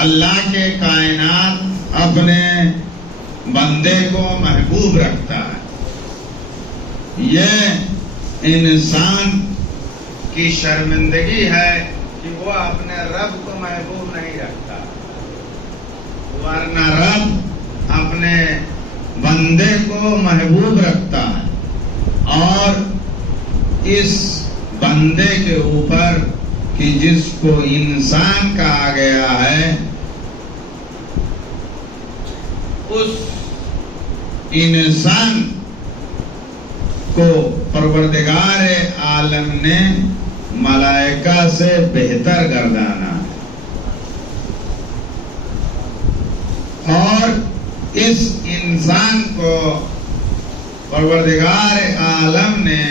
اللہ کے کائنات اپنے بندے کو محبوب رکھتا ہے. یہ انسان کی شرمندگی ہے کہ وہ اپنے رب کو محبوب نہیں رکھتا، ورنہ رب اپنے بندے کو محبوب رکھتا ہے. اور اس بندے کے اوپر کہ جس کو انسان کہا گیا ہے، اس انسان کو پروردگار عالم نے ملائکہ سے بہتر گردانا اور اس انسان کو پروردگار عالم نے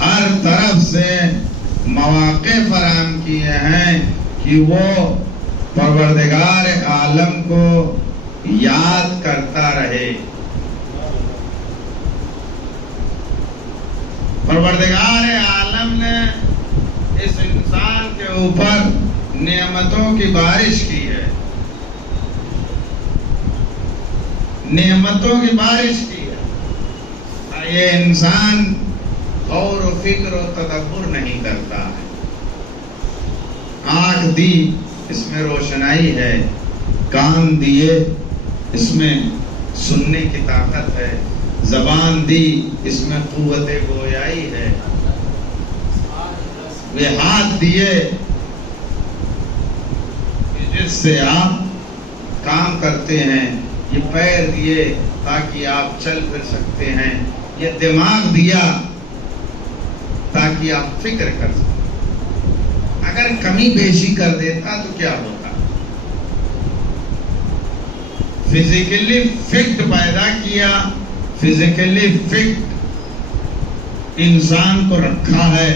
ہر طرف سے مواقع فراہم کیے ہیں کہ وہ پروردگار عالم کو یاد کرتا رہے. پروردگار عالم نے اس انسان کے اوپر نعمتوں کی بارش کی ہے، نعمتوں کی بارش کی ہے. یہ انسان غور و فکر و تدبر نہیں کرتا ہے. آنکھ دی، اس میں روشنائی ہے، کان دیے، اس میں سننے کی طاقت ہے، زبان دی، اس میں قوت گویائی ہے. یہ ہاتھ دیے جس سے آپ کام کرتے ہیں، یہ پیر دیے تاکہ آپ چل پھر سکتے ہیں، یہ دماغ دیا تاکہ آپ فکر کر سکیں. اگر کمی بیشی کر دیتا تو کیا ہوتا؟ فزیکلی فٹ پیدا کیا، فزیکلی فٹ انسان کو رکھا ہے،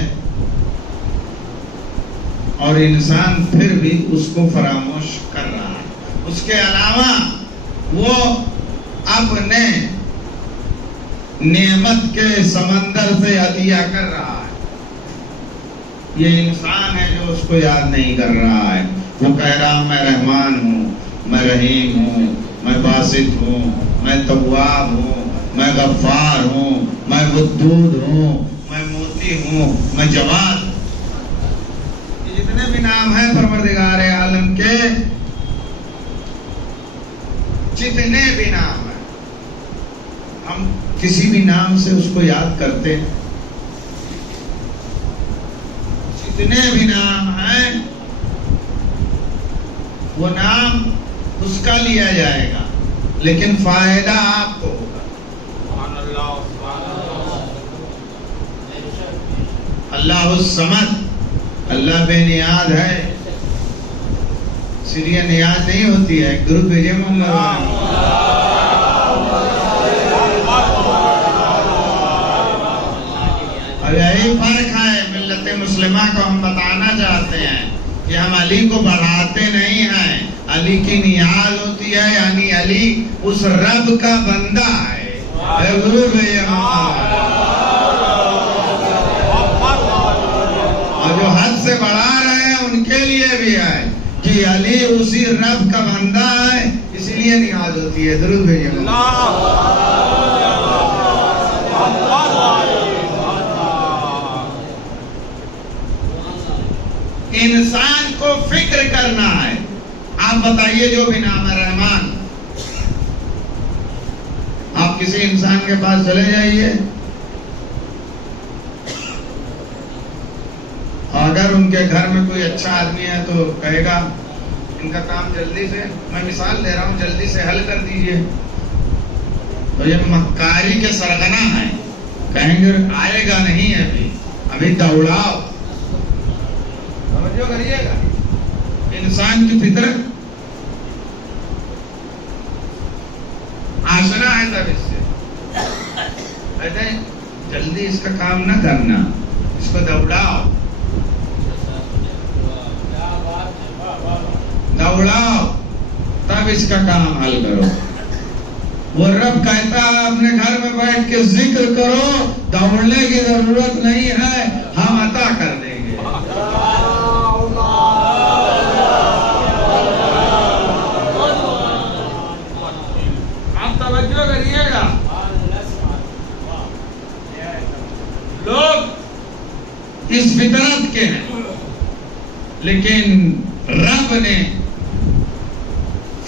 اور انسان پھر بھی اس کو فراموش کر رہا ہے. اس کے علاوہ وہ اپنے نعمت کے سمندر سے عطیہ کر رہا ہے. یہ انسان ہے جو اس کو یاد نہیں کر رہا ہے. وہ کہہ رہا میں رحمان ہوں، میں رحیم ہوں، میں باسط ہوں، میں تواب ہوں، میں غفار ہوں، میں ودود ہوں، میں موتی ہوں، میں جواد. یہ جتنے بھی نام ہیں پروردگار عالم کے، جتنے بھی نام ہیں، ہم کسی بھی نام سے اس کو یاد کرتے ہیں. جتنے بھی نام ہیں وہ نام اس کا لیا جائے گا، لیکن فائدہ آپ کو ہوگا. اللہ الصمد، اللہ بے نیاز ہے. سیرین نیاز نہیں ہوتی ہے. گرو بھیجے اور یہی فرق ہے. ملت مسلمہ کو ہم بتانا چاہتے ہیں کہ ہم علی کو بڑھاتے نہیں ہیں. علی کی نیاز ہوتی ہے، یعنی علی اس رب کا بندہ ہے. اور جو حد سے بڑھا رہے ہیں ان کے لیے بھی ہے کہ علی اسی رب کا بندہ ہے، اس لیے نیاز ہوتی ہے. درود بھیجیے. انسان کو فکر کرنا ہے. آپ بتائیے جو بھی نام ہے رحمان، آپ کسی انسان کے پاس چلے جائیے، اگر ان کے گھر میں کوئی اچھا آدمی ہے تو کہے گا ان کا کام جلدی سے، میں مثال دے رہا ہوں، جلدی سے حل کر دیجئے. تو یہ مکاری کے سرغنہ ہیں. کہیں گے آئے گا نہیں، ابھی دوڑاؤ. توجہ کریے گا. انسان کی فطرت آشنا ہے تب اس سے. کہتے ہیں جلدی اس کا کام نہ کرنا، اس کو دوڑاؤ دوڑاؤ، تب اس کا کام حل کرو. وہ رب کہتا ہے اپنے گھر میں بیٹھ کے ذکر کرو، دوڑنے کی ضرورت نہیں ہے، ہم عطا کر دیں گے. اس فطرت کے ہیں، لیکن رب نے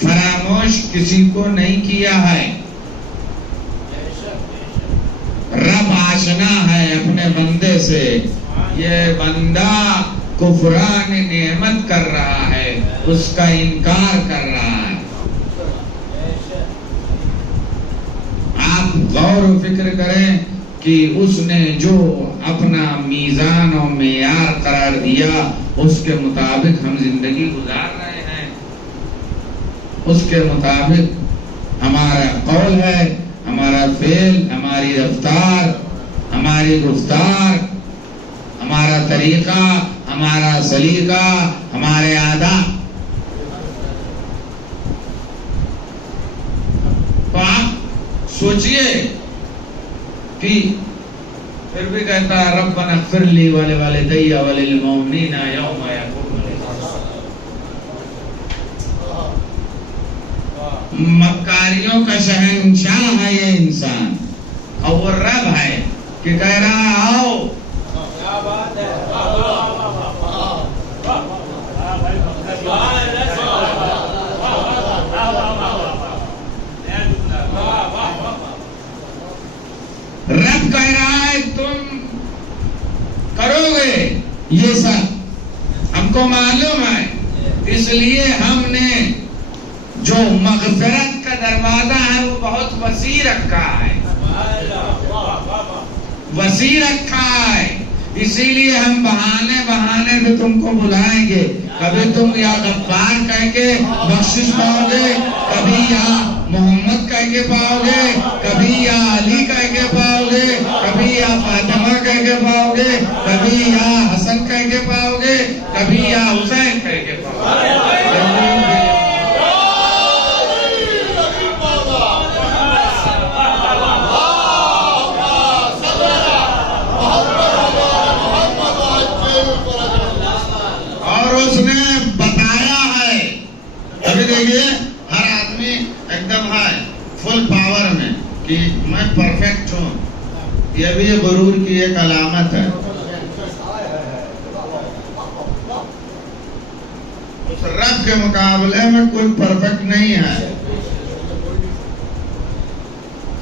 فراموش کسی کو نہیں کیا ہے۔ رب آشنا ہے اپنے بندے سے، یہ بندہ کفران نعمت کر رہا ہے، اس کا انکار کر رہا ہے۔ آپ غور و فکر کریں کہ اس نے جو اپنا میزان و معیار قرار دیا اس کے مطابق ہم زندگی گزار رہے ہیں، اس کے مطابق ہمارا قول ہے، ہمارا فعل، ہماری رفتار، ہماری گفتار، ہمارا طریقہ، ہمارا سلیقہ، ہمارے آداب۔ تو آپ سوچئے کہ پھر بھی کہتا ہے ربنا اغفر لی ولوالدی وللمؤمنین یوم یقوم الحساب۔ مکاریوں کا شہنشاہ ہے یہ انسان، اور وہ رب ہے کہ کہہ رہا ہے آؤ۔ رب کہہ رہا ہے تم کرو گے یہ سب، ہم کو معلوم ہے، اس لیے ہم نے جو مغفرت کا دروازہ ہے وہ بہت وسیع رکھا ہے، وسیع رکھا ہے، اسی لیے ہم بہانے پہ تم کو بلائیں گے۔ کبھی تم یا غفار کہہ کے بخشش پاؤ گے، کبھی یا محمد کہہ کے پاؤ گے، کبھی یا علی کہہ کے پاؤ گے، کبھی یا فاطمہ کہہ کے پاؤ گے، کبھی یا حسن کہہ کے پاؤ گے، کبھی یا حسین کہہ کے پاؤ گے۔ اس نے بتایا ہے، ابھی دیکھیے ہر آدمی ایک دم ہے فل پاور میں کہ میں پرفیکٹ ہوں، یہ بھی غرور کی ایک علامت ہے۔ اس رب کے مقابلے میں کوئی پرفیکٹ نہیں ہے۔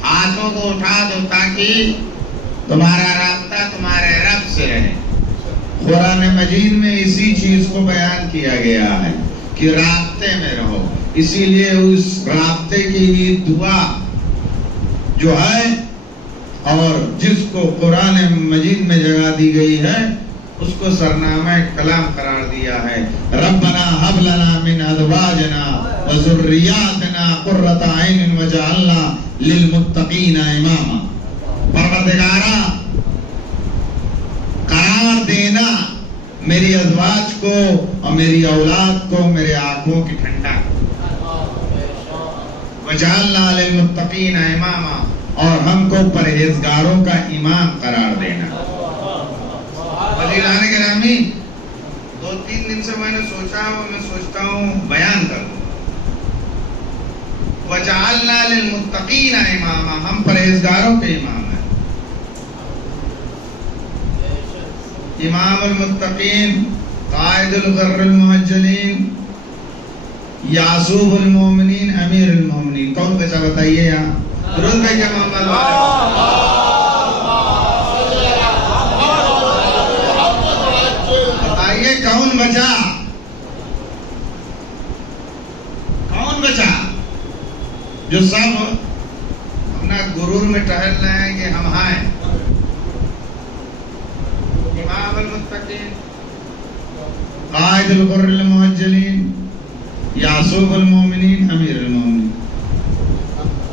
ہاتھوں کو اٹھا دو تاکہ تمہارا رابطہ تمہارے رب سے رہے۔ قرآن مجید میں اسی چیز کو بیان کیا گیا ہے کہ رابطے میں رہو، اسی لیے اس رابطے کی ہی دعا جو ہے اور جس کو قرآن مجید میں جگہ دی گئی ہے اس کو سرنامہ کلام قرار دیا ہے۔ ربنا هب لنا من ازواجنا وذرياتنا قرۃ اعین واجعلنا للمتقین اماما۔ پروردگارا قرار دینا میری ازواج کو اور میری اولاد کو میرے آنکھوں کی ٹھنڈک، وجعلنا للمتقین اماما، اور ہم کو پرہیزگاروں کا امام قرار دینا۔ وزیران گرامی، 2-3 دن سے میں نے سوچا اور میں سوچتا ہوں بیان کروں۔ وجعلنا للمتقین اماما، ہم پرہیزگاروں کے امام ہیں۔ امام المتقین، قائد الغر المحجلین، یعصوب المومنین، امیر المومنین، کون کیسا بتائیے یہاں؟ درود بھیجئے محمد بتائیے کون بچا؟ کون بچا؟ جو سب اپنا غرور میں ٹہل رہے ہیں کہ ہم ہیں۔ امام المتقین، قائد الغر المحجلین، یعصوب المومنین، امیر المومنین۔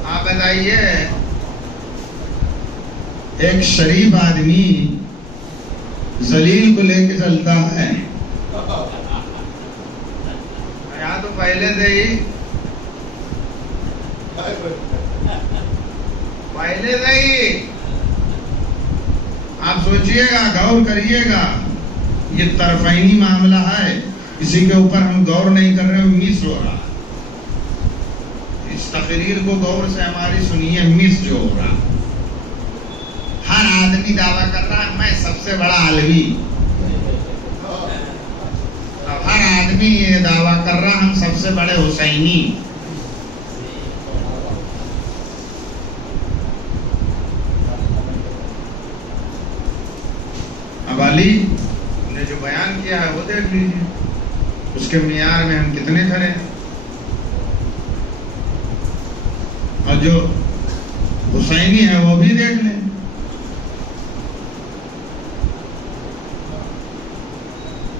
آپ بتائیے ایک شریف آدمی ذلیل کو لے کے چلتا ہے، یا تو پہلے سے ہی آپ سوچئے گا، غور کریے گا، یہ طرفینی معاملہ ہے، کسی کے اوپر ہم غور نہیں کر رہے، مس ہو رہا۔ اس تقریر کو غور سے ہماری سنیے، مس جو ہو رہا۔ ہر آدمی دعویٰ کر رہا ہے میں سب سے بڑا علوی، آدمی یہ دعویٰ کر رہا ہم سب سے بڑے حسینی. اب علی نے جو بیان کیا ہے وہ دیکھ لیجیے، اس کے معیار میں ہم کتنے کھڑے ہیں. اور جو حسینی ہے وہ بھی دیکھ لیں.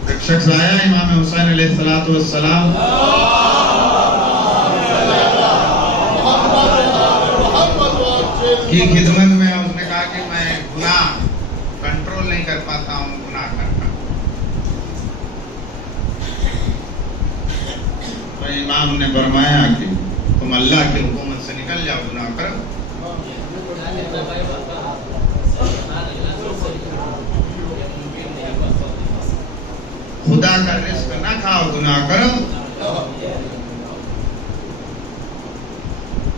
ایک شخص آیا امام حسین علیہ السلام کی خدمت میں. اس نے کہا کہ میں گناہ کنٹرول نہیں کر پاتا ہوں، گناہ کرتا ہوں. تو امام نے فرمایا کہ تم اللہ کی حکومت سے نکل جاؤ، گناہ کرو. خدا کا رزق نہ کھاؤ، گناہ کرو.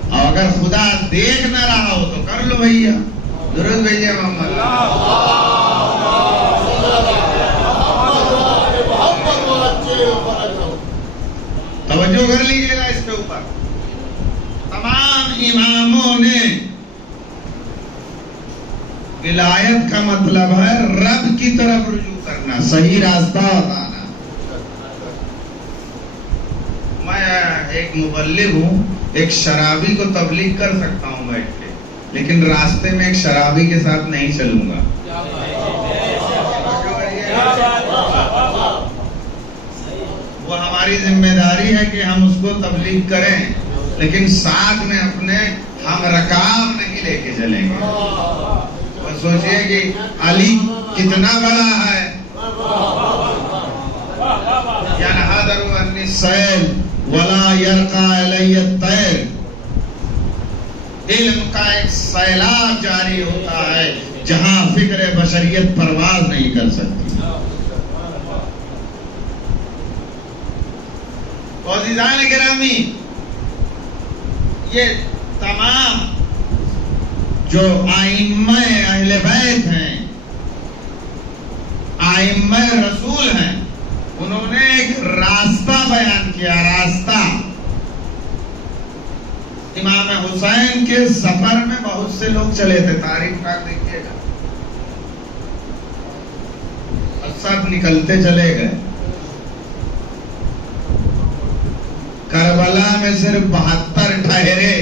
اور اگر خدا دیکھ نہ رہا ہو تو کر لو بھیا. درود بھیجیے محمد. توجہ کر لیجیے گا اس کے اوپر. تمام اماموں نے ولایت کا مطلب ہے رب کی طرف رجوع کرنا، صحیح راستہ بتانا. میں ایک مبلغ ہوں، ایک شرابی کو تبلیغ کر سکتا ہوں بیٹھ کے، لیکن راستے میں ایک شرابی کے ساتھ نہیں چلوں گا. وہ ہماری ذمہ داری ہے کہ ہم اس کو تبلیغ کریں، لیکن ساتھ میں اپنے ہم رکاب نہیں لے کے چلیں گے. سوچئے کہ علی کتنا بڑا ہے. ينحدر عني السيل ولا يرقى علي الطير. علم کا ایک سیلاب جاری ہوتا ہے جہاں فکر بشریت پرواز نہیں کر سکتی. عزیزان گرامی، یہ تمام جو ائمہ اہل بیت ہیں، ائمہ رسول ہیں، انہوں نے ایک راستہ بیان کیا. راستہ امام حسین کے سفر میں بہت سے لوگ چلے تھے، تاریخ کا دیکھیے گا، اور سب نکلتے چلے گئے. کربلا میں صرف 72 ٹھہرے.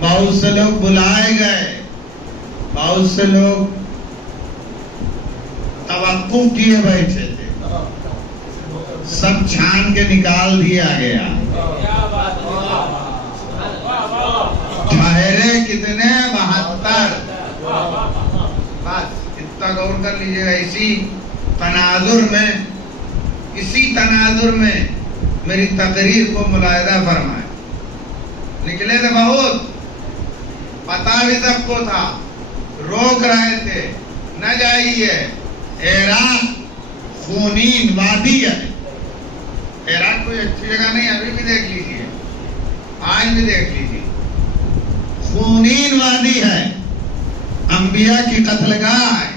بہت سے لوگ بلائے گئے، بہت سے لوگ توقف کیے بیٹھے تھے، سب چھان کے نکال دیا گیا. ٹھہرے کتنے؟ 72. بس اتنا غور کر لیجیے گا. اسی تناظر میں میری تقریر کو ملاحظہ فرمائے. نکلے تھے بہت، پتا بھی سب کو تھا، روک رہے تھے نہ جائیے. عراق خونین وادی ہے. عراق کوئی اچھی جگہ نہیں، ابھی بھی دیکھ لیجیے، آج بھی دیکھ لیجیے. خونین وادی ہے، انبیاء کی قتل گاہ ہے.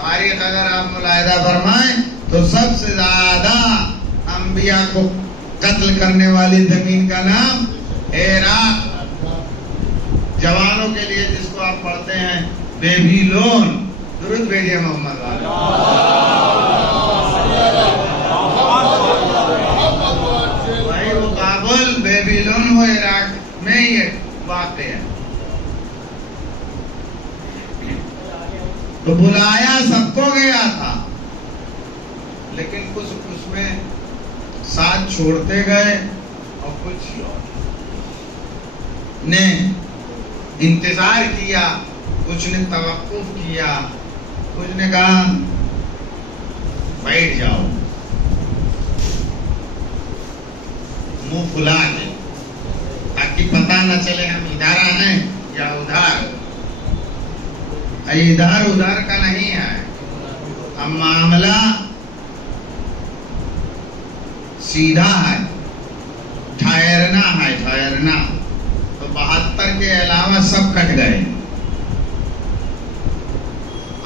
تاریخ اگر آپ ملاحظہ فرمائیں تو سب سے زیادہ انبیاء کو قتل کرنے والی زمین کا نام عراق. جوانوں کے لیے جس کو آپ پڑھتے ہیں بیبیلون، درود بھیجیے محمد والے. بھائی وہ کابل بیبیلون وہ عراق میں ہی واقع ہے. تو بلایا سب کو گیا تھا، لیکن کچھ اس میں ساتھ چھوڑتے گئے اور کچھ نے انتظار کیا، کچھ نے توقف کیا، کچھ نے کہا بیٹھ جاؤ، منہ پھلا دے تاکہ پتہ نہ چلے ہم ادھر ہیں یا ادھر. ادھر ادھر کا نہیں ہے، اب معاملہ سیدھا ہے، ٹھہرنا ہے، ٹھہرنا. تو 72 کے علاوہ سب کٹ گئے.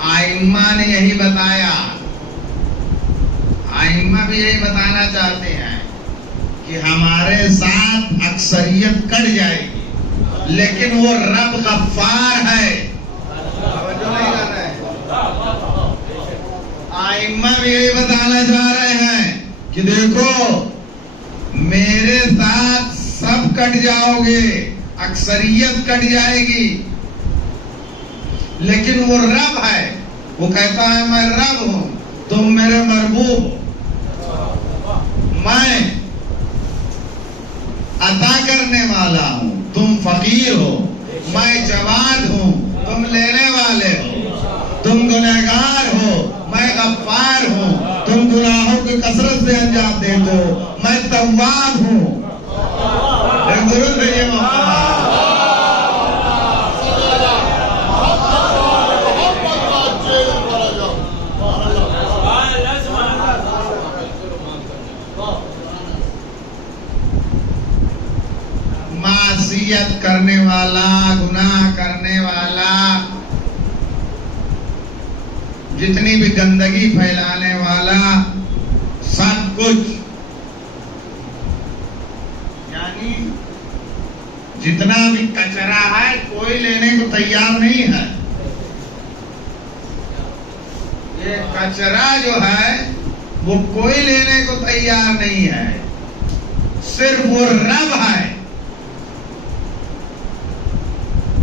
آئمہ نے یہی بتایا، آئمہ بھی یہی بتانا چاہتے ہیں کہ ہمارے ساتھ اکثریت کٹ جائے گی، لیکن وہ رب غفار ہے۔ توجہ نہیں کر رہے ہیں؟ آئمہ بھی یہی بتانا چاہ رہے ہیں کہ دیکھو میرے ساتھ سب کٹ جاؤ گے، اکثریت کٹ جائے گی، لیکن وہ رب ہے، وہ کہتا ہے میں رب ہوں، تم میرے مربوب ہو، میں عطا کرنے والا ہوں، تم فقیر ہو، میں جواد ہوں، تم لینے والے ہو، تم گنہگار ہو، میں غفار ہوں، تم گناہوں کی کثرت سے انجام دیتے ہو، میں تواب ہوں۔ ایک درود بھیجیے محمد۔ معصیت کرنے والا، گناہ کرنے والا، جتنی بھی گندگی پھیلانے والا، سب کچھ یعنی جتنا بھی کچرا ہے کوئی لینے کو تیار نہیں ہے۔ یہ کچرا جو ہے وہ کوئی لینے کو تیار نہیں ہے، صرف وہ رب ہے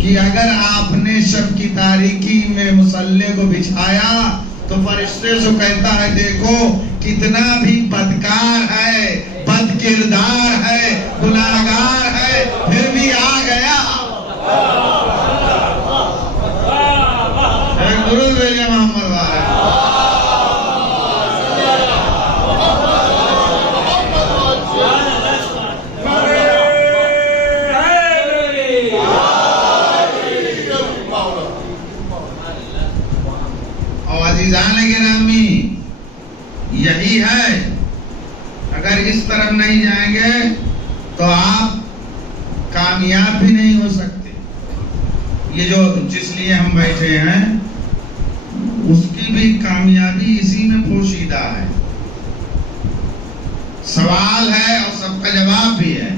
کہ اگر آپ نے شب کی تاریکی میں مصلی کو بچھایا تو فرشتے سے کہتا ہے دیکھو کتنا بھی بدکار ہے، بد کردار ہے، گناہگار ہے، پھر بھی آ گیا۔ ایک درود بھیجیے محمد وارث۔ عزیزان گرامی، یہی ہے، اگر اس طرف نہیں جائیں گے تو آپ کامیاب بھی نہیں ہو سکتے۔ یہ جو جس لیے ہم بیٹھے ہیں اس کی بھی کامیابی اسی میں پوشیدہ ہے۔ سوال ہے اور سب کا جواب بھی ہے،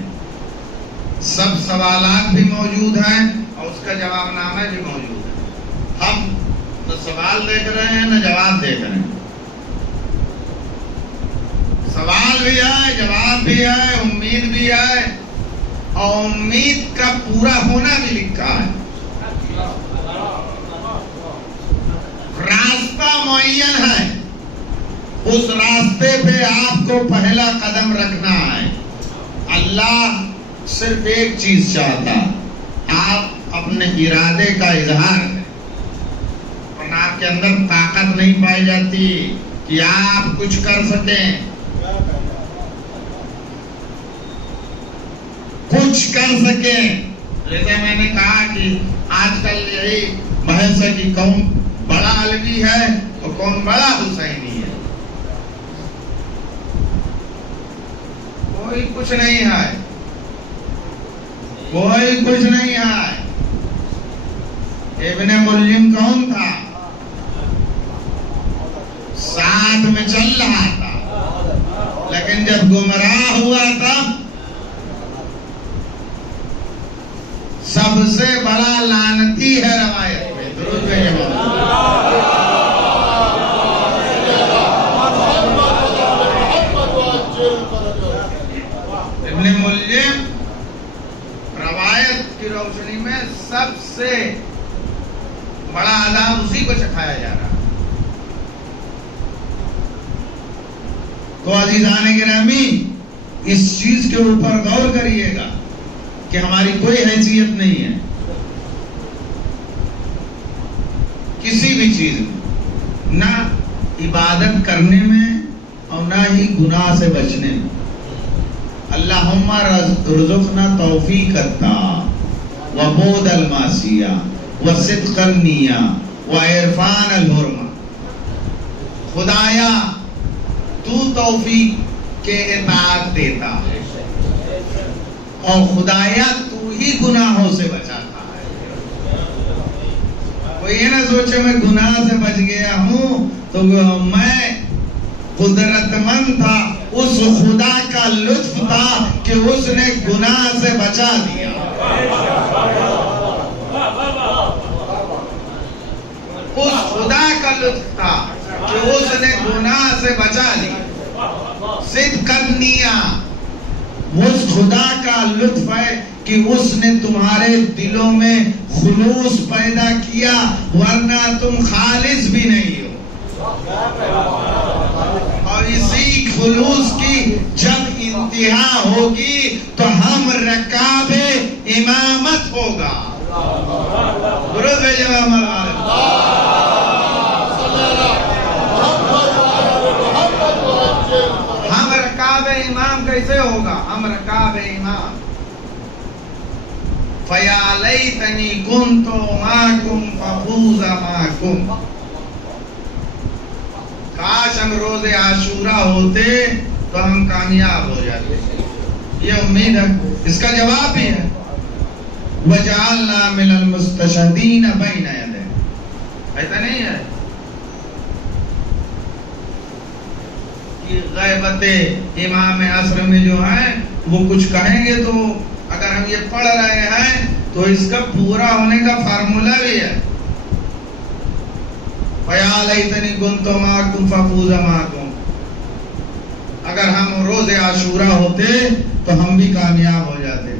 سب سوالات بھی موجود ہیں اور اس کا جواب نامہ بھی موجود ہے۔ ہم نہ سوال دیکھ رہے ہیں نہ جواب دیکھ رہے ہیں، سوال بھی ہے، جواب بھی ہے، امید بھی ہے، اور امید کا پورا ہونا بھی لکھا ہے۔ راستہ معین ہے، اس راستے پہ آپ کو پہلا قدم رکھنا ہے۔ اللہ صرف ایک چیز چاہتا، آپ اپنے ارادے کا اظہار کریں۔ آپ کے اندر طاقت نہیں پائی جاتی کہ آپ کچھ کر سکیں، کچھ کر سکیں۔ جیسے میں نے کہا کہ آج کل یہی بحث ہے کہ کون بڑا علوی ہے اور کون بڑا حسینی ہے۔ کوئی کچھ نہیں ہے، کوئی کچھ نہیں ہے۔ ابن ملجم کون تھا؟ ساتھ میں چل رہا تھا، لیکن جب گمراہ ہوا تب سب سے بڑا لعنتی ہے روایت میں۔ درود بھیجیے ابن ملجم روایت کی روشنی میں سب سے بڑا عذاب اسی کو چکھایا جا رہا ہے۔ تو عزیزان گرامی، اس چیز کے اوپر غور کریے گا کہ ہماری کوئی حیثیت نہیں ہے کسی بھی چیز میں، نہ عبادت کرنے میں اور نہ ہی گناہ سے بچنے میں۔ اللہم رزقنا توفیق الطاعة وبعد المعصیة وصدق النیہ وعرفان الحرمہ۔ خدایا تو توفیق کے اطاعت دیتا ہے اور خدایا تو ہی گناہوں سے بچاتا ہے۔ کوئی یہ نہ سوچے میں گناہ سے بچ گیا ہوں تو میں قدرت مند تھا، اس خدا کا لطف تھا کہ اس نے گناہ سے بچا دیا۔ اس خدا کا لطف تھا کہ اس نے گناہ سے بچا دیا۔ صدقاً نیا، اس خدا کا لطف ہے کہ اس نے تمہارے دلوں میں خلوص پیدا کیا، ورنہ تم خالص بھی نہیں ہو۔ اور اسی خلوص کی جب انتہا ہوگی تو ہم رکاب امامت ہوگا۔ درود ہے جواب ہم رکاب امام کیسے ہوگا؟ ہم رکاب امام فَيَا لَيْتَنِي كُنْتُ مَعَكُمْ فَأَفُوزَ مَعَكُمْ۔ کاش ہم روز عاشوراء ہوتے تو ہم کامیاب ہو جاتے۔ یہ امید ہے، اس کا جواب بھی ہے وَجَعَلْنَا مِنَ الْمُسْتَشْهِدِينَ بَيْنَ يَدَيْهِ۔ ایسا نہیں ہے کہ غیبت امام عصر میں جو ہیں وہ کچھ کہیں گے تو اگر ہم یہ پڑھ رہے ہیں تو اس کا پورا ہونے کا فارمولا بھی ہے۔ فَيَا لَيْتَنِي كُنْتُ مَعَكُمْ فَأَفُوزَ مَعَكُمْ۔ اگر ہم روز عاشوراء ہوتے تو ہم بھی کامیاب ہو جاتے۔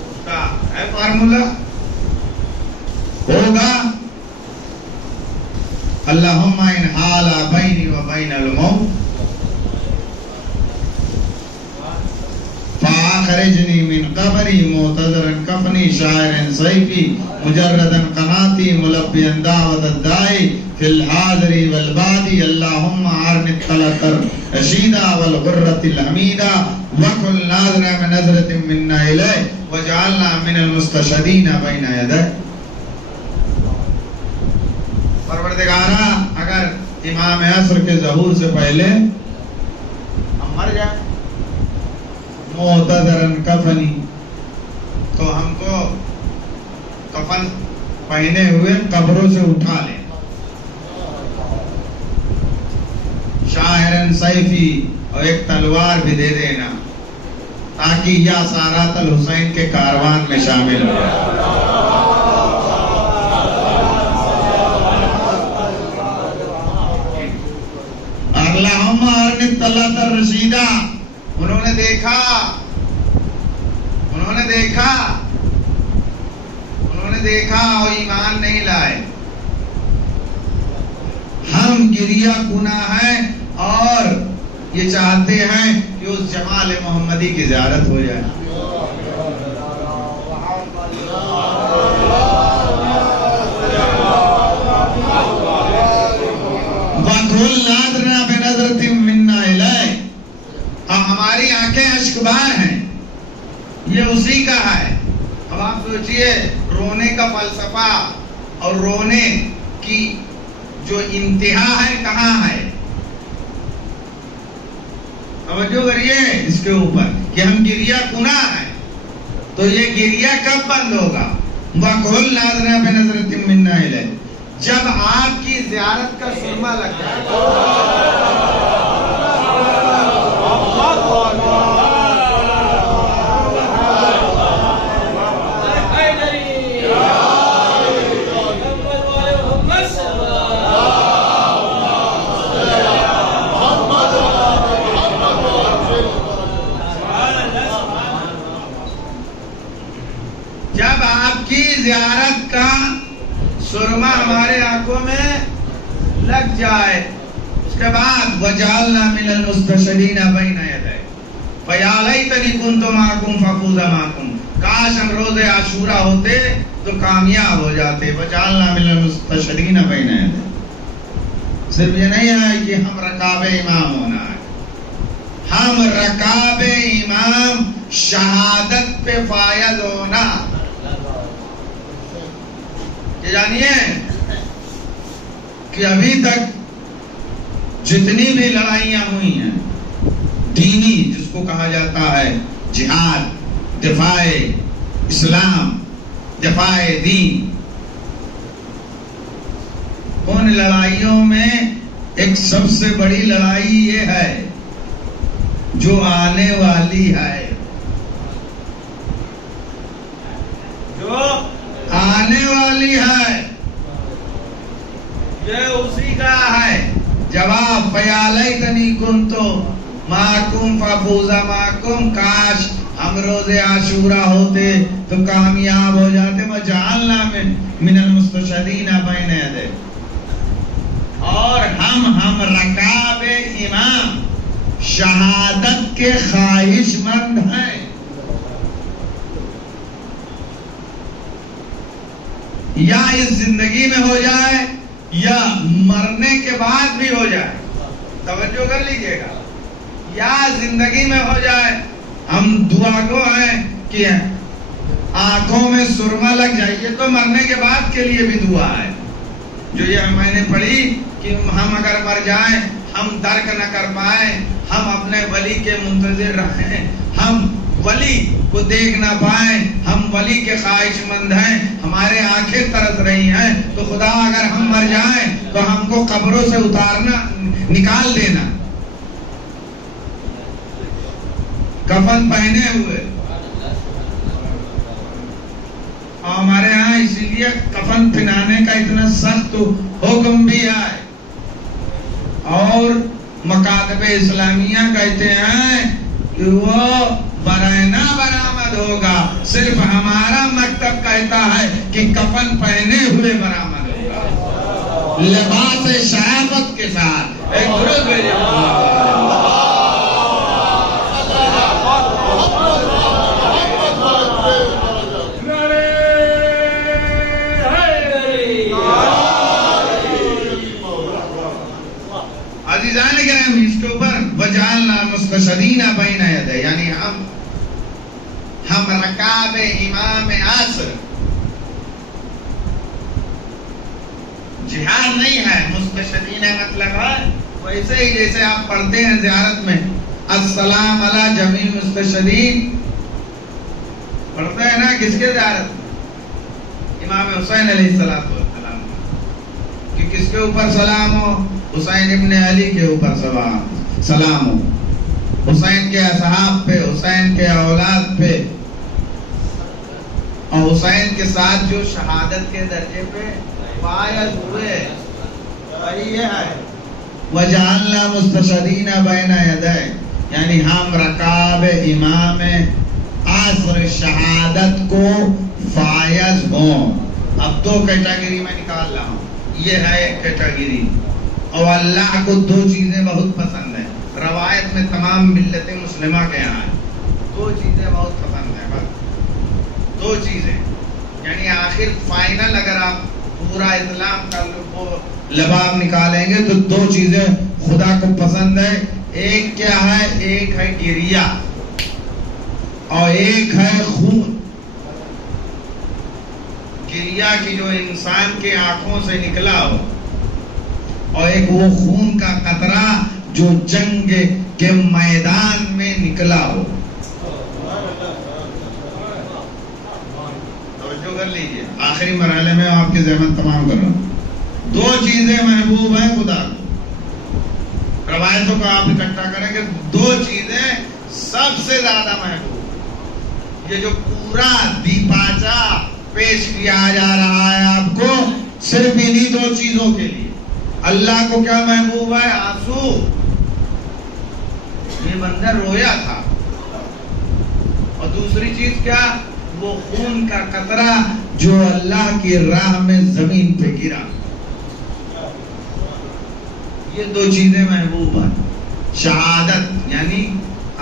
اس کا ہے فارمولا، ہوگا اللہم ان حال بینی و بین الموت فآخرجنی من قبری معتذرا کفنی شاعر سیفی مجردا قناتی ملبیا دعوت الدائی فی الحاضر والبادی اللہم عارن الطلق الرشیدہ والغرة الحمیدہ وکل ناظر من نظرت مننا الیہ وجعلنا من المستشہدین بین یدہ۔ پروردگارہ اگر امام عصر کے ظہور سے پہلے ہم مر جائیں معتذرن کفنی تو ہم کو کفن پہنے ہوئے قبروں سے اٹھا لیں، شاعرن سیفی اور ایک تلوار بھی دے دینا تاکہ یا سارات الحسین کے کاروان میں شامل ہو جائے۔ اللہم ارنی الطلعۃ الرشیدہ۔ انہوں نے دیکھا اور ایمان نہیں لائے۔ ہم گریہ گناہ ہیں اور یہ چاہتے ہیں کہ اس جمال محمدی کی زیارت ہو جائے۔ وَقُلْ نَاظِرْنَا بِنَظْرَةٍ مِنَّا إِلَيْهِ۔ اب ہماری آنکھیں اشکبار ہیں، یہ اسی کا ہے۔ اب آپ سوچئے رونے کا فلسفہ اور رونے کی جو انتہا ہے کہاں ہے؟ توجہ کریے اس کے اوپر کہ ہم گریہ گناہ ہیں تو یہ گریہ کب بند ہوگا؟ وَقُلْ نَاظِرْنَا بِنَظْرَةٍ مِنَّا إِلَيْهِ، جب آپ کی زیارت کا سرما لگ جائے۔ جب آپ کی زیارت کا سرما ہمارے آنکھوں میں لگ جائے، اس کے بعد وَجَعَلْنَا مِنَ الْمُسْتَشْهِدِينَ بَيْنَ يَدَيْهِ فَيَا لَيْتَنِي كُنْتُ مَعَكُمْ فَأَفُوزَ مَعَكُمْ۔ کاش ہم روز عاشوراء ہوتے تو کامیاب ہو جاتے۔ وَجَعَلْنَا مِنَ الْمُسْتَشْهِدِينَ بَيْنَ يَدَيْهِ۔ صرف یہ نہیں ہے کہ ہم رکاب امام ہونا ہے، ہم رکاب امام شہادت پہ فائز ہونا۔ یہ جانیے کہ ابھی تک جتنی بھی لڑائیاں ہوئی ہیں دینی، جس کو کہا جاتا ہے جہاد، دفاع اسلام، دفاع دین. ان لڑائیوں میں ایک سب سے بڑی لڑائی یہ ہے جو آنے والی ہے، جو آنے والی ہے، یہ اسی کا ہے جواب. فیالیتنی کنتو معکم فافوز معکم، کاش ہم روز عاشورہ ہوتے تو کامیاب ہو جاتے. وجعلنا من المستشہدین بین یدیہ، اور ہم رکاب امام شہادت کے خواہش مند ہیں. یا اس زندگی میں ہو جائے یا مرنے کے بعد بھی ہو جائے، توجہ کر لیجئے گا، یا زندگی میں ہو جائے. ہم دعا گو ہیں کہ آنکھوں میں سرما لگ جائے، یہ تو مرنے کے بعد کے لیے بھی دعا ہے جو یہ میں نے پڑھی کہ ہم اگر مر جائیں ہم درک نہ کر پائیں، ہم اپنے ولی کے منتظر رہیں، ہم ولی کو دیکھ نہ پائیں، ہم ولی کے خواہش مند ہیں، ہمارے آنکھیں ترس رہی ہیں، تو خدا اگر ہم مر جائیں تو ہم کو قبروں سے اتارنا، نکال دینا کفن پہنے ہوئے. اور ہمارے ہاں اسی لیے کفن پہنانے کا اتنا سخت حکم بھی ہے. اور مکاتب اسلامیہ کہتے ہیں کہ وہ برائنا برآمد ہوگا، صرف ہمارا مکتب کہتا ہے کہ کفن پہنے ہوئے برآمد ہوگا، لباس شرافت کے ساتھ. ایک درود بھیجو. عزیزان کرام، اس کے اوپر وجعلنا مستشہدین بین یدیہ، یعنی ہم رکاب امام عصر. جہاد نہیں ہے، مستشہدین مطلب ہے ویسے ہی جیسے آپ پڑھتے ہیں زیارت میں السلام علی جمیع مستشہدین، پڑھتے ہیں نا کس کے زیارت میں؟ امام حسین علیہ السلام، کہ کس کے اوپر سلام ہو؟ حسین ابن علی کے اوپر سلام ہو، حسین کے اصحاب پہ، حسین کے اولاد پہ، اور حسین کے ساتھ جو شہادت کے درجے پہ فائز ہوئے، وہی یہ ہے وجعلنا مستشہدین بین یدیہ، یعنی ہم رکاب امام عصر شہادت کو فائز ہوں. اب دو کیٹیگری میں نکال رہا ہوں، یہ ہے ایک کیٹیگری. اور اللہ کو دو چیزیں بہت پسند ہیں، روایت میں تمام ملت مسلمہ کے یہاں ہیں، دو چیزیں بہت پسند ہیں، بس دو چیزیں. یعنی آخر فائنل اگر آپ پورا اسلام کا لباب نکالیں گے تو دو چیزیں خدا کو پسند ہے. ایک کیا ہے؟ ایک ہے گریہ اور ایک ہے خون. گریہ کی جو انسان کے آنکھوں سے نکلا ہو، اور ایک وہ خون کا قطرہ جو جنگ کے میدان میں نکلا ہو. توجہ کر لیجئے، آخری مرحلے میں آپ کی ذہن تمام کر رہا ہوں. دو چیزیں محبوب ہیں خدا کو، روایتوں کو آپ اکٹھا کریں گے، دو چیزیں سب سے زیادہ محبوب. یہ جو پورا دیپاچا پیش کیا جا رہا ہے آپ کو صرف انہی دو چیزوں کے لیے. اللہ کو کیا محبوب ہے؟ آنسو. یہ بندہ رویا تھا. اور دوسری چیز کیا؟ وہ خون کا قطرہ جو اللہ کی راہ میں زمین پہ گرا. یہ دو چیزیں محبوب ہیں. شہادت یعنی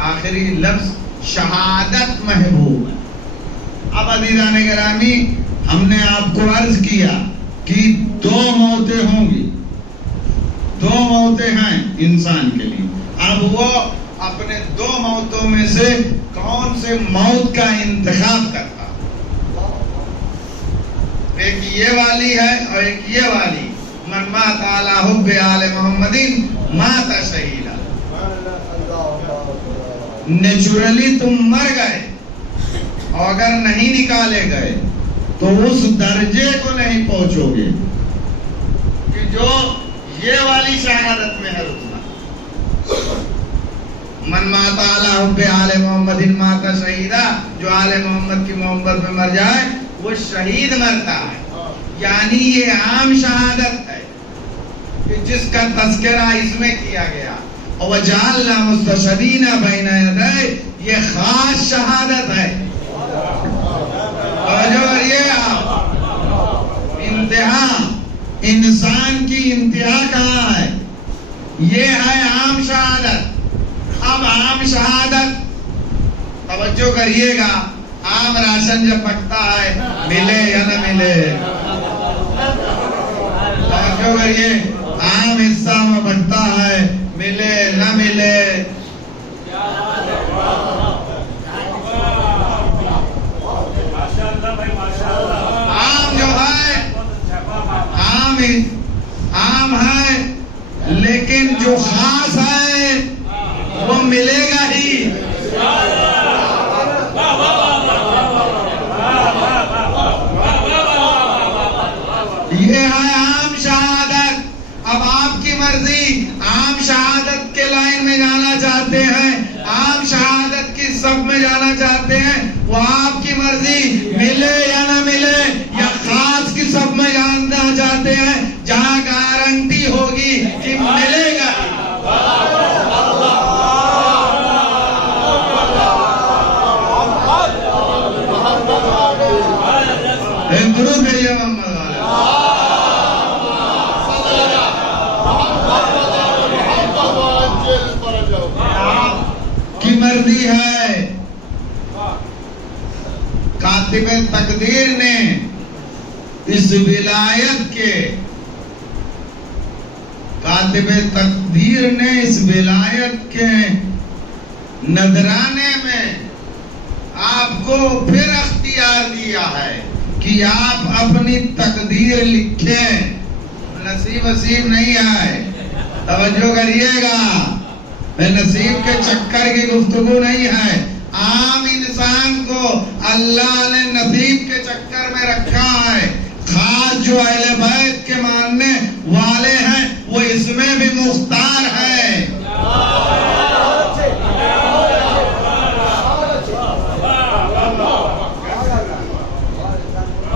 آخری لفظ شہادت محبوب ہے. اب عزیزان گرامی، ہم نے آپ کو عرض کیا کہ دو موتیں ہوں گی، دو موتیں ہیں انسان کے لیے. اب وہ اپنے دو موتوں میں سے کون سے موت کا انتخاب کرتا؟ ایک یہ والی ہے اور ایک یہ والی. من مات علی حب آل محمد مات شہیدا. نیچرلی تم مر گئے، اور اگر نہیں نکالے گئے تو اس درجے کو نہیں پہنچو گے کہ جو یہ والی شہادت میں ہے رتبہ. من مات علی حب آل محمد مات شہیدہ، جو آل محمد کی محبت میں مر جائے وہ شہید مرتا ہے. یعنی یہ عام شہادت ہے کہ جس کا تذکرہ اس میں کیا گیا. وَجَعَلْنَا مُسْتَشْهِدِينَ بَيْنَ يَدَيْهِ، یہ خاص شہادت ہے. اور یہ انتہا، انسان کی انتہا کہاں ہے؟ یہ ہے عام شہادت. اب عام شہادت توجہ کریے گا، عام راشن جب پکتا ہے ملے یا نہ ملے، توجہ کریے، عام حصہ میں بنتا ہے ملے نہ ملے. عام جو ہے عام ہے، لیکن جو خاص ہے وہ ملے گا ہی. یہ ہے عام شہادت. اب آپ کی مرضی، عام شہادت کے لائن میں جانا چاہتے ہیں، عام شہادت کی صف میں جانا چاہتے ہیں، وہ آپ کی مرضی، ملے یا نہ ملے. یا خاص کی صف میں جانا چاہتے ہیں جہاں گارنٹی ہوگی کہ ملے گا. درود ہے یہ محمد کی مرضی ہے. کاتب تقدیر نے اس ولایت کے، کاتب تقدیر نے اس ولایت کے نذرانے میں آپ کو پھر اختیار دیا ہے کہ آپ اپنی تقدیر لکھیں. نصیب وسیب نہیں ہے، توجہ کریے گا، نصیب کے چکر کی گفتگو نہیں ہے. عام انسان کو اللہ نے نصیب کے چکر میں رکھا ہے. خاص جو اہل بیت کے ماننے والے ہیں وہ اس میں بھی مختار ہے.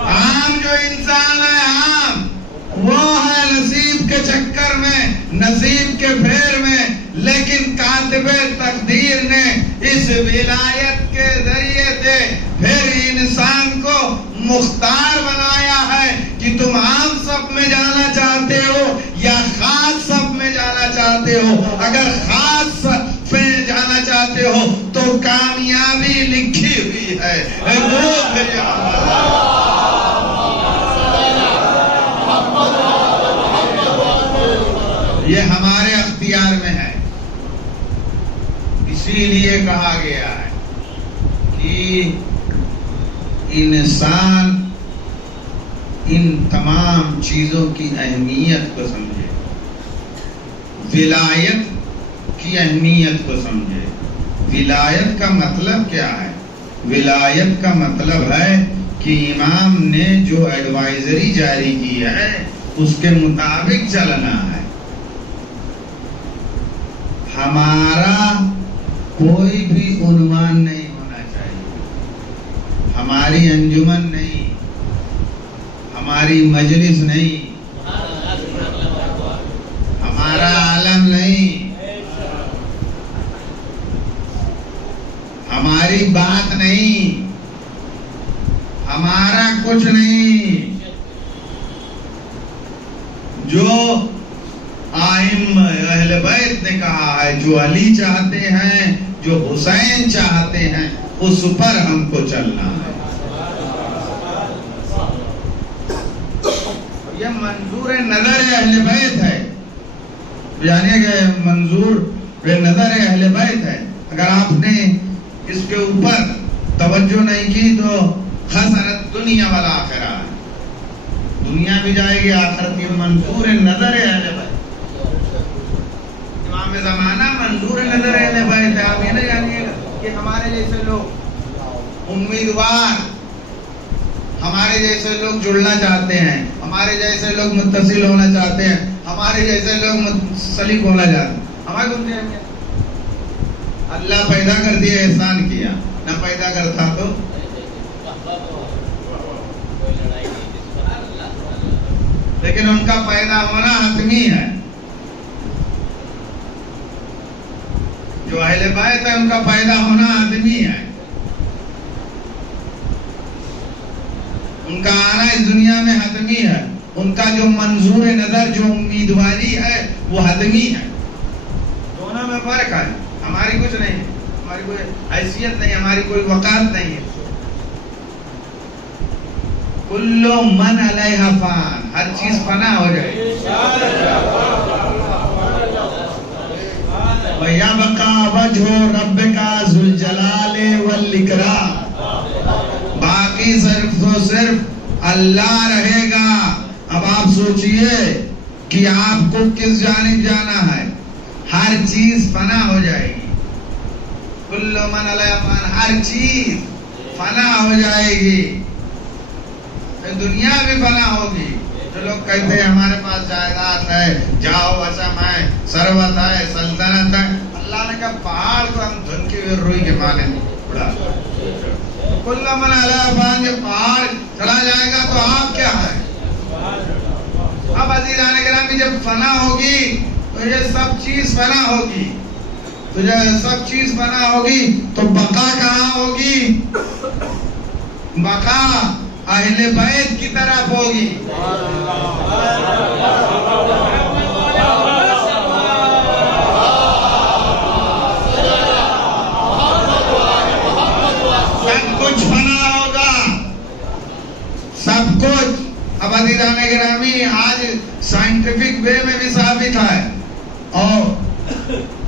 عام جو انسان ہے، عام وہ ہے نصیب کے چکر میں، نصیب کے پھیر میں. لیکن کاتب تقدیر نے اس ولایت کے ذریعے سے پھر انسان کو مختار بنایا ہے کہ تم عام صف میں جانا چاہتے ہو یا خاص صف میں جانا چاہتے ہو. اگر خاص صف میں جانا چاہتے ہو تو کامیابی لکھی ہوئی ہے. یہ ہمارے اختیار میں ہے. اسی لیے کہا گیا ہے کہ انسان ان تمام چیزوں کی اہمیت کو سمجھے، ولایت کی اہمیت کو سمجھے. ولایت کا مطلب کیا ہے؟ ولایت کا مطلب ہے کہ امام نے جو ایڈوائزری جاری کی ہے اس کے مطابق چلنا ہے. ہمارا کوئی بھی عنوان نہیں ہونا چاہیے، ہماری انجمن نہیں، ہماری مجلس نہیں، ہمارا عالم نہیں، ہماری بات نہیں، ہمارا کچھ نہیں. جو آئم اہل بیت نے کہا ہے، جو علی چاہتے ہیں، جو حسین چاہتے ہیں، اس پر ہم کو چلنا ہے. یہ منظور نظر اہل بیت ہے، یعنی کہ منظور نظر اہل بیت ہے. اگر آپ نے اس کے اوپر توجہ نہیں کی تو خسرت دنیا والآخرہ، دنیا بھی جائے گی آخرت کی. منظور نظر اہل بیت، امام زمانہ منظور نظر اہل بیت ہے. آپ یہ نہ جانیے گا کہ ہمارے جیسے لوگ امیدوار ہمارے جیسے لوگ جڑنا چاہتے ہیں، ہمارے جیسے لوگ متصل ہونا چاہتے ہیں، ہمارے جیسے لوگ منسلک ہونا چاہتے ہیں، ہمارے کون سے ہیں؟ اللہ پیدا کر دیا، احسان کیا، نہ پیدا کرتا تو لیکن ان کا پیدا ہونا حتمی ہے. جو اہل بیت ہے ان کا پیدا ہونا حتمی ہے، ان کا آنا اس دنیا میں حتمی ہے، ان کا جو منظور نظر، جو امیدواری ہے وہ حتمی ہے. دونوں میں فرق ہے. ہماری کچھ نہیں ہے، ہماری کوئی حیثیت نہیں، ہماری کوئی وقار نہیں ہے. کل من علیہا فان، ہر چیز فنا ہو جائے. وَيَبْقَى وَجْهُ رَبِّكَ ذُو الْجَلَالِ وَالْإِكْرَامِ، باقی صرف تو صرف اللہ رہے گا. اب آپ سوچئے کہ آپ کو کس جانب جانا ہے. ہر چیز فنا ہو جائے گی. کل من علیہا فان، ہر چیز فنا ہو جائے گی. دنیا بھی فنا ہوگی. جو لوگ کہتے ہیں ہمارے پاس جائیداد ہے، جاؤ وسم ہے، ثروت ہے، سلطنت ہے، اللہ نے کہا پہاڑ کو ہم دھنکی ہوئی روئی کے مانے اڑا. کل من علیہا فان، جب پہاڑ چلا جائے گا تو آپ کیا ہے؟ اب عزیزان گرامی جب فنا ہوگی تو یہ سب چیز فنا ہوگی. تو جب سب چیز فنا ہوگی تو بقا کہاں ہوگی؟ بقا اہل بیت کی طرف ہوگی. سب کچھ فنا ہوگا، سب کچھ. اب عزیزان گرامی آج سائنٹیفک وے میں بھی ثابت ہے اور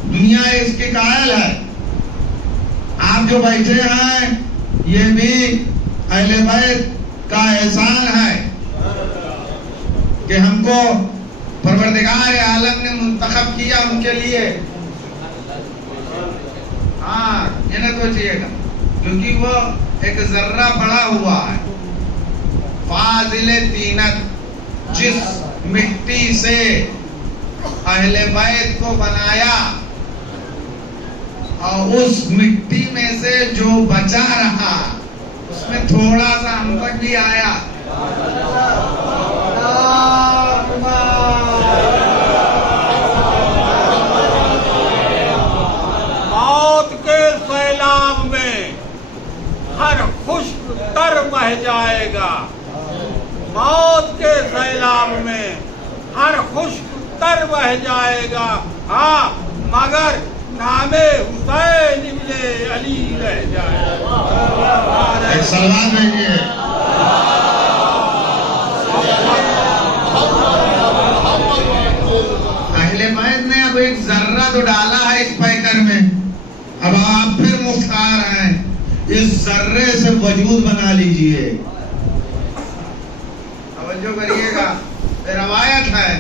دنیا اس کی قائل ہے. آپ جو بیٹھے ہیں یہ بھی اہل بیت کا احسان ہے کہ ہم کو پروردگار عالم نے منتخب کیا ان کے لیے. ہاں یہ نہ سوچیے گا، کیونکہ وہ ایک ذرہ پڑا ہوا ہے. فاضل طینت، جس مٹی سے اہل بیت کو بنایا اور اس مٹی میں سے جو بچا رہا اس میں تھوڑا سا ہم تک بھی آیا. موت کے سیلاب میں ہر خشک تر بہہ جائے گا. موت کے سیلاب میں ہر خشک تر بہہ جائے گا. ہاں مگر نام حسین ابن علی رہ جائے گا. ایک سلوات بھیجیے. اہل بیت نے اب ایک ذرہ تو ڈالا ہے اس پیکر میں، اب آپ پھر مختار ہیں. اس ذرے سے وجود بنا لیجئے. توجہ کریے گا. روایت ہے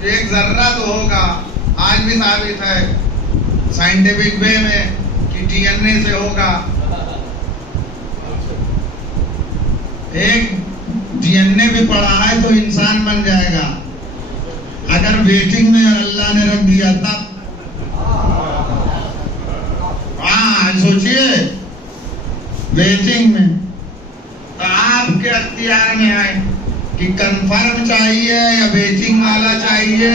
کہ ایک ذرہ تو ہوگا، آج بھی ثابت ہے سائنٹیفک وے میں کہ ڈی این اے سے ہوگا. ایک ڈی این اے بھی پڑا ہے تو انسان بن جائے گا. اگر ویٹنگ میں اللہ نے رکھ دیا تب. ہاں سوچئے ویٹنگ میں تو آپ کے اختیار میں ہے کہ کنفرم چاہیے یا ویٹنگ والا چاہیے.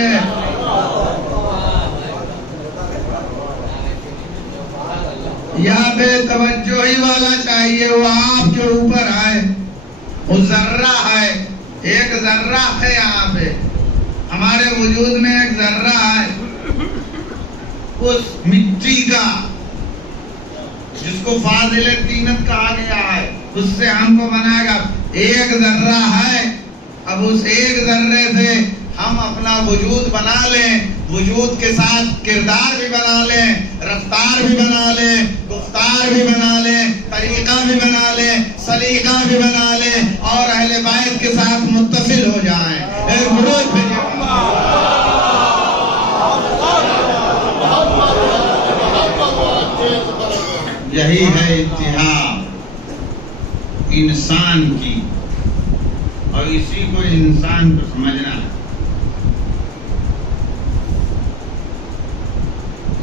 یا بے توجہی والا چاہیے. وہ آپ کے اوپر ہے. وہ ذرہ ہے، ایک ذرہ ہے یہاں پہ. ہمارے وجود میں ایک ذرہ ہے اس مٹی کا جس کو فاضل طینت کہا گیا ہے، اس سے ہم کو بنائے گا. ایک ذرہ ہے. اب اس ایک ذرے سے ہم اپنا وجود بنا لیں، وجود کے ساتھ کردار بھی بنا لیں، رفتار بھی بنا لیں، گفتار بھی بنا لیں، طریقہ بھی بنا لیں، سلیقہ بھی بنا لیں اور اہل بیت کے ساتھ متصل ہو جائیں. ایک بروج پہ یہی ہے انتہا انسان کی. اور اسی کو انسان کو سمجھنا ہے.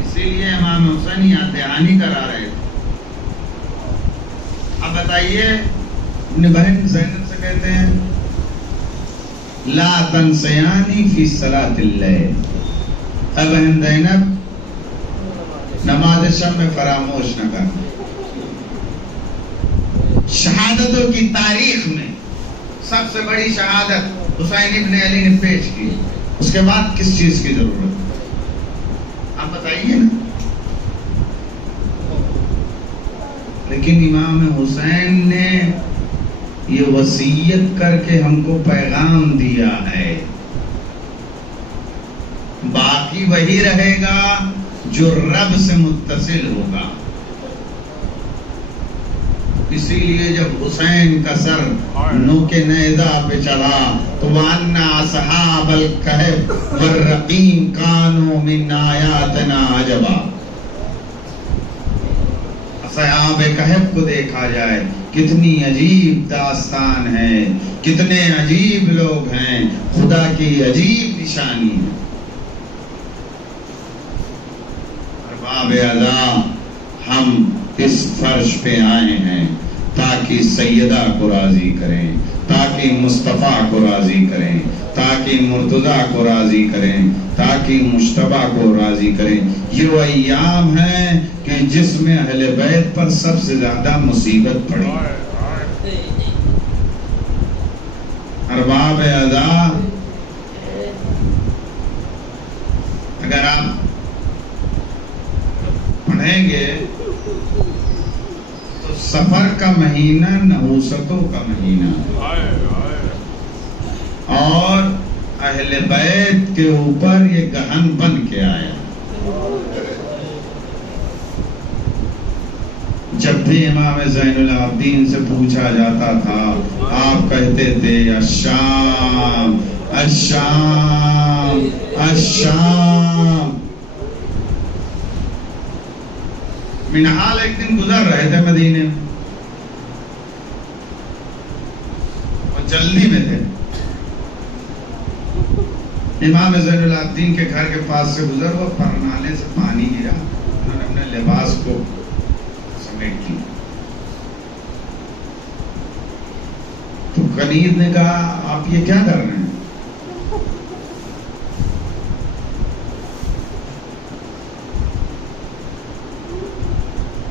اسی لیے امام حسین یہاں دہانی کرا رہے تھے. اب بتائیے اپنی بہن زینب سے کہتے ہیں لا تنسیانی فی صلاۃ اللیل، اے بہن زینب نماز شب میں فراموش نہ کرنا. شہادتوں کی تاریخ میں سب سے بڑی شہادت حسین ابن علی نے پیش کی، اس کے بعد کس چیز کی ضرورت؟ آپ بتائیے نا. لیکن امام حسین نے یہ وصیت کر کے ہم کو پیغام دیا ہے، باقی وہی رہے گا جو رب سے متصل ہوگا. اسی لیے جب حسین کا سر نوک نیزہ پہ چڑھا تو وَأَنَّ أَصْحَابَ الْكَهْفِ وَالرَّقِيمِ كَانُوا مِنْ آيَاتِنَا عَجَبًا. اصحاب کہف کو دیکھا جائے کتنی عجیب داستان ہے، کتنے عجیب لوگ ہیں، خدا کی عجیب نشانی ہے. ارباب اعضاء، ہم اس فرش پہ آئے ہیں تاکہ سیدہ کو راضی کریں، تاکہ مصطفیٰ کو راضی کریں، تاکہ مرتضیٰ کو راضی کریں، تاکہ مجتبیٰ کو راضی کریں. یہ وہ ایام ہیں کہ جس میں اہل بیت پر سب سے زیادہ مصیبت پڑی. ارباب اعضاء، اگر آپ پڑھیں گے تو سفر کا مہینہ نحوستوں کا مہینہ اور اہل بیت کے اوپر یہ گہن بن کے آیا. جب بھی امام زین العابدین سے پوچھا جاتا تھا آپ کہتے تھے الشام الشام الشام. منہال ایک دن گزر رہے تھے مدینے میں اور جلدی میں تھے. امام زین العابدین کے گھر کے پاس سے گزر وہ پرنالے سے پانی گرا، انہوں نے اپنے لباس کو سمیٹ لیا. تو کنیز نے کہا آپ یہ کیا کر رہے ہیں؟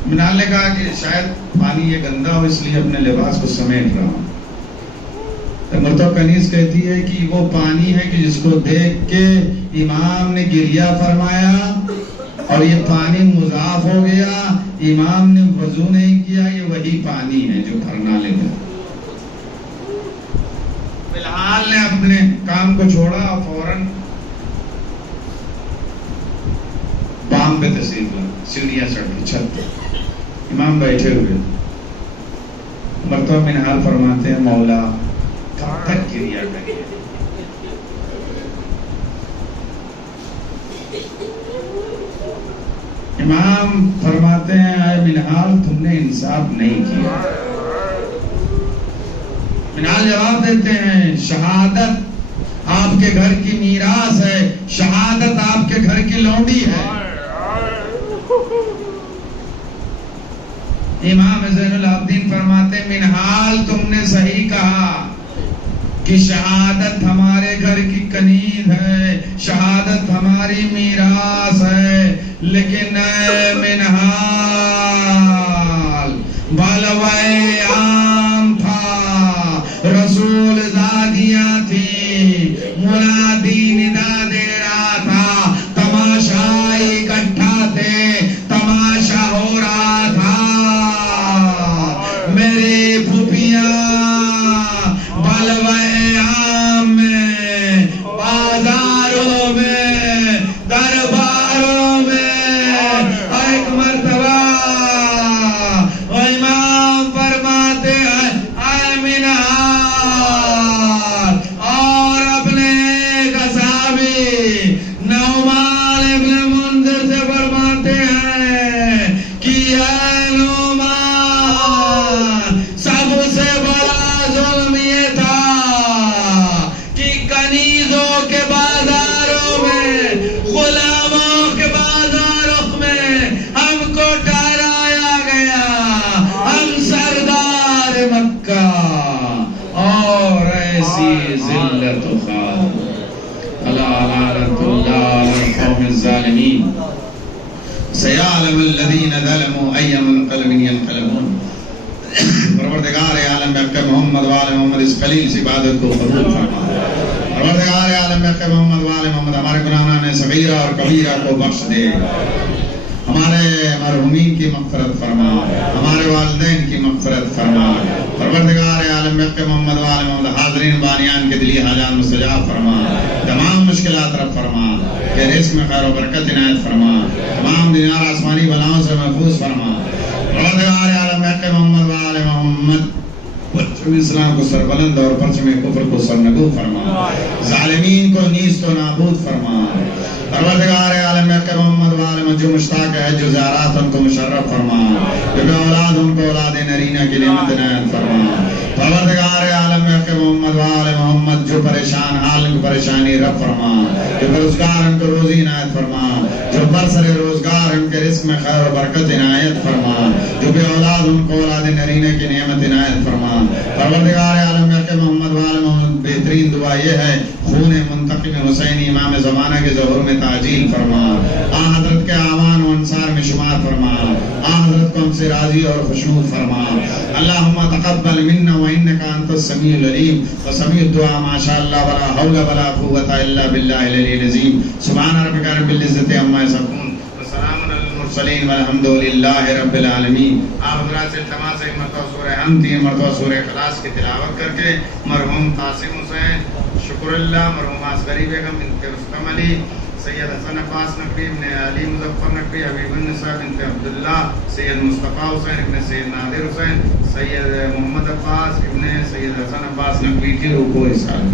منال نے کہا کہ شاید پانی یہ گندا ہو اس لیے اپنے لباس کو سمیٹ رہا ہوں. مرتبہ کنیز کہتی ہے کہ وہ پانی ہے کہ جس کو دیکھ کے امام نے گریہ فرمایا اور یہ پانی مضاف ہو گیا، امام نے وضو نہیں کیا، یہ وہی پانی ہے جو پرنالے میں. فی الحال نے اپنے کام کو چھوڑا اور فوراً بام پہ تشریف لا، سیڑھیاں چڑھ کے چھت پہ امام بیٹھے ہوئے. مرتبہ منہال فرماتے ہیں مولا کب تک گریہ کریے؟ امام فرماتے ہیں اے منہال تم نے انصاف نہیں کیا. منہال جواب دیتے ہیں شہادت آپ کے گھر کی میراث ہے، شہادت آپ کے گھر کی لونڈی ہے. امام زین العابدین فرماتے ہیں منہال تم نے صحیح کہا کہ شہادت ہمارے گھر کی کنیز ہے، شہادت ہماری میراث ہے، لیکن اے منہال بالوائے عام تھا، رسول زادیاں تھی، منادی ندا دے رہا تھا، تماشائی اکٹھا تھے، تماشا ہو رہا تھا. میری پھوپھیاں بالوائے عام میں، بازاروں میں، درباروں میں ایک مرتبہ امام فرماتے ہیں اے منہال اور اپنے ایک صحابی نعمان ابن منذر سے فرماتے ہیں کہ اے نعمان سب سے بڑا ظلم یہ تھا ایسی ذلت و خوار الا لعنت اللہ علی القوم الظالمین سیعلم الذین ظلموا ای منقلب ینقلبون. پروردگار عالم حق محمد وآل محمد اس قلیل سی عبادت کو قبول فرما. پروردگار عالم حق محمد وآل محمد ہمارے گناہان صغیرہ اور کبیرہ کو بخش دے. ہمارے مرحومین کی مغفرت فرما. ہمارے والدین کی مغفرت فرما. پروردگار عالم حق محمد وآل محمد حاضرین بانیان کے دلی حاجات مستجاب فرما. تمام مشکلات رب فرما. کہ رزق میں خیر و برکت عنایت فرما. تمام دنیا آسمانی بلاؤں سے محفوظ فرما. پروردگار عالم حق محمد وآل محمد پرچم اسلام کو سربلند اور پرچم کفر کو سرنگو فرما. ظالمین کو نیست و نابود فرما. پروردگار عالم حق محمد وآل محمد جو مشتاق ہے جو زیارات ان کو مشرف فرما. جو بے اولاد ان کو اولاد نرینہ کی نعمت عنایت فرما. پروردگار عالم حق محمد وآل محمد جو پریشان حال ان کو پریشانی رب فرما. جو بے روزگار ان کو روزی عنایت فرما. جو برسر روزگار ان کے رزق میں خیر و برکت عنایت فرما. جو بے اولاد ان کو اولاد نرینہ کی نعمت عنایت فرما. پروردگار عالم حق محمد وآل محمد بہترین دعا یہ ہے خون منتقم حسین امام زمانہ کے ظہور میں تعجیل فرما. حضرت کے اعوان و انصار میں شمار فرما. حضرت کو ہم سے راضی اور خوشنود فرما. اللہم تقبل منا وانک انت السمیع العلیم وسمیع الدعاء ما شاء اللہ ولا حول ولا قوۃ الا باللہ العلی العظیم. سبحان ربک رب العزۃ عما یصفون وسلام علی المرسلین والحمد للہ رب العالمین. آپ حضرات سے التماس ہے مرتبہ سورہ ہم 3 مرتبہ سورہ اخلاص کی تلاوت کر کے مرحوم قاسم حسین شکر اللہ مرحوم عسکری بیگم بنت رستم علی سید حسن عباس نقوی ابن علی مظفر نقوی حبیب النساء بنت عبداللہ سید مصطفیٰ حسین ابن سید نادر حسین سید محمد عباس ابن سید حسن عباس نقوی کی روح کو